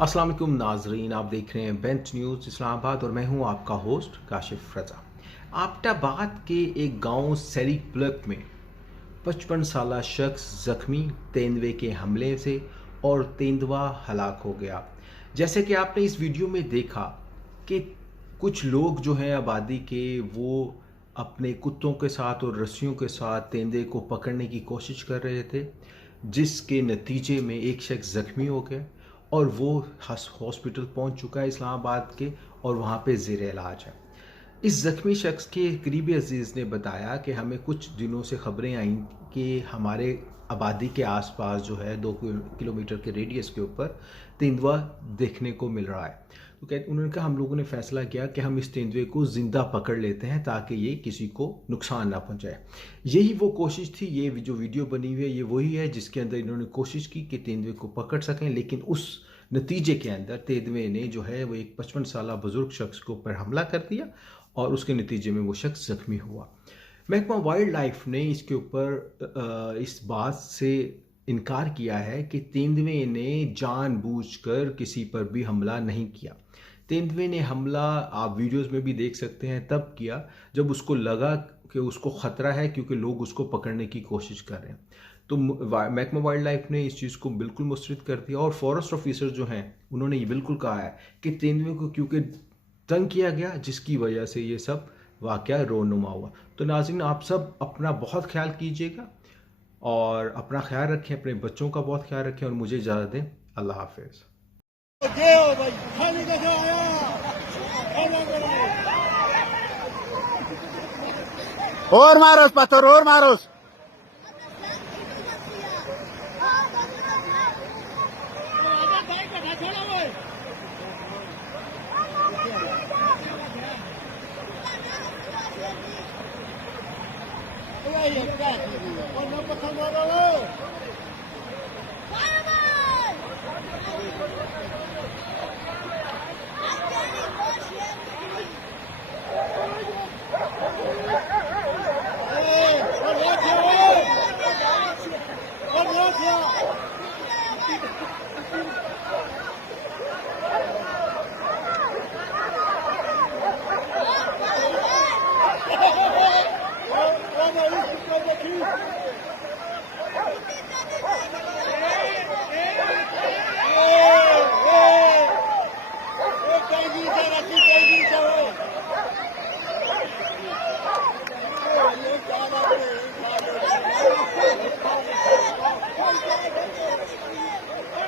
अस्सलाम वालेकुम नाजरीन, आप देख रहे हैं बेंच न्यूज़ इस्लामाबाद और मैं हूं आपका होस्ट काशिफ रजा। आपटाबाद के एक गांव सेरीप्लक में 55 साला शख्स जख्मी तेंदुए के हमले से और तेंदुआ हलाक हो गया। जैसे कि आपने इस वीडियो में देखा कि कुछ लोग जो हैं आबादी के वो अपने कुत्तों के साथ और रस्सियों के साथ तेंदुए को पकड़ने की कोशिश कर रहे थे, जिसके नतीजे में एक शख्स ज़ख्मी हो गया और वो हॉस्पिटल पहुंच चुका है इस्लामाबाद के और वहाँ पे ज़ेर इलाज है। इस ज़ख्मी शख्स के करीबी अजीज़ ने बताया कि हमें कुछ दिनों से खबरें आईं कि हमारे आबादी के आसपास जो है 2 किलोमीटर के रेडियस के ऊपर तेंदुआ देखने को मिल रहा है। तो उन्होंने कहा हम लोगों ने फ़ैसला किया कि हम इस तेंदुए को ज़िंदा पकड़ लेते हैं ताकि ये किसी को नुकसान ना पहुंचाए। यही वो कोशिश थी, ये जो वीडियो बनी हुई है ये वही है जिसके अंदर इन्होंने कोशिश की कि तेंदुए को पकड़ सकें, लेकिन उस नतीजे के अंदर तेंदुए ने जो है वो एक 55 साला बुज़ुर्ग शख्स के ऊपर हमला कर दिया और उसके नतीजे में वो शख्स ज़ख्मी हुआ। महकमा वाइल्ड लाइफ ने इसके ऊपर इस बात से इनकार किया है कि तेंदुए ने जानबूझकर किसी पर भी हमला नहीं किया। तेंदुए ने हमला, आप वीडियोस में भी देख सकते हैं, तब किया जब उसको लगा कि उसको ख़तरा है क्योंकि लोग उसको पकड़ने की कोशिश कर रहे हैं। तो महकमा वाइल्ड लाइफ ने इस चीज़ को बिल्कुल मुस्तरद कर दिया और फॉरेस्ट ऑफिसर जो हैं उन्होंने ये बिल्कुल कहा है कि तेंदुए को क्योंकि तंग किया गया जिसकी वजह से ये सब वाक़या रोनुमा हुआ। तो नाज़रीन, आप सब अपना बहुत ख्याल कीजिएगा और अपना ख्याल रखें, अपने बच्चों का बहुत ख्याल रखें और मुझे इजाज़त दें। अल्लाह हाफिज़। और मारोस पत्थर और मारोस।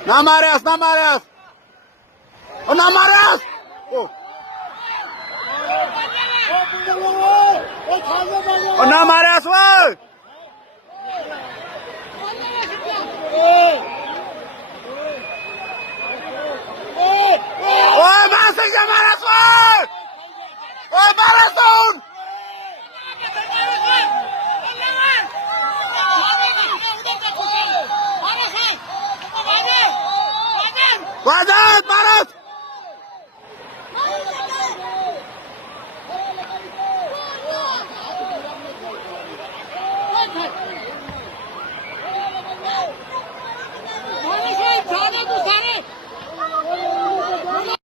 ना मारेस, ना मारेस, और ना मारेस। और ना मारेस वो। ओए मासे जा मारेस वो। ओए मारेस उन। Guarda!